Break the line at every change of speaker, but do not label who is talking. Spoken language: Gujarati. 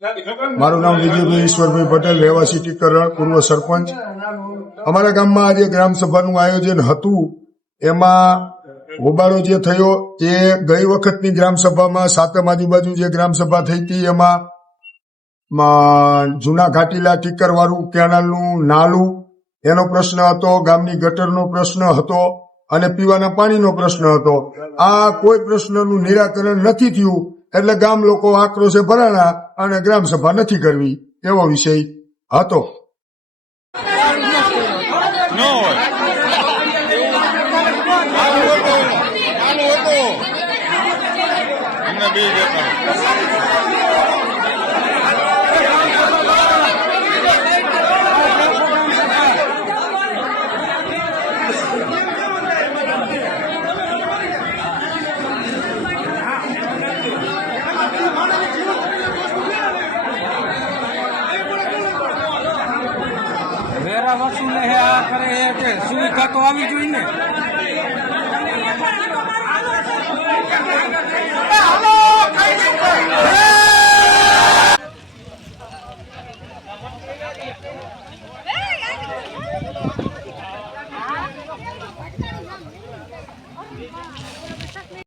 મારું નામ વિજયભાઈ ઈશ્વરભાઈ પટેલ, રહેવાસી ટીકરણ પૂર્વ સરપંચ. અમારા ગામમાં આજે ગ્રામ સભાનું આયોજન હતું. એમાં હોબાળો જે થયો એ ગઈ વખતની ગ્રામ સભામાં સાતમ આજુબાજુ જે ગ્રામ સભા થઈ હતી, એમાં જૂના ઘાટીલા ટીકર વાળું કેનાલનું નાલું, એનો પ્રશ્ન હતો, ગામની ગટરનો પ્રશ્ન હતો અને પીવાના પાણીનો પ્રશ્ન હતો. આ કોઈ પ્રશ્નનું નિરાકરણ નથી થયું. એટલે ગામ લોકો આક્રોશે ભરાણા અને ગ્રામ સભા નથી કરવી. એવો વિષય હતો.
Thank હોય.
ભાડા વસૂલે હે આ કરે હે તે સુવિધા તો આવી જોઈએ ને.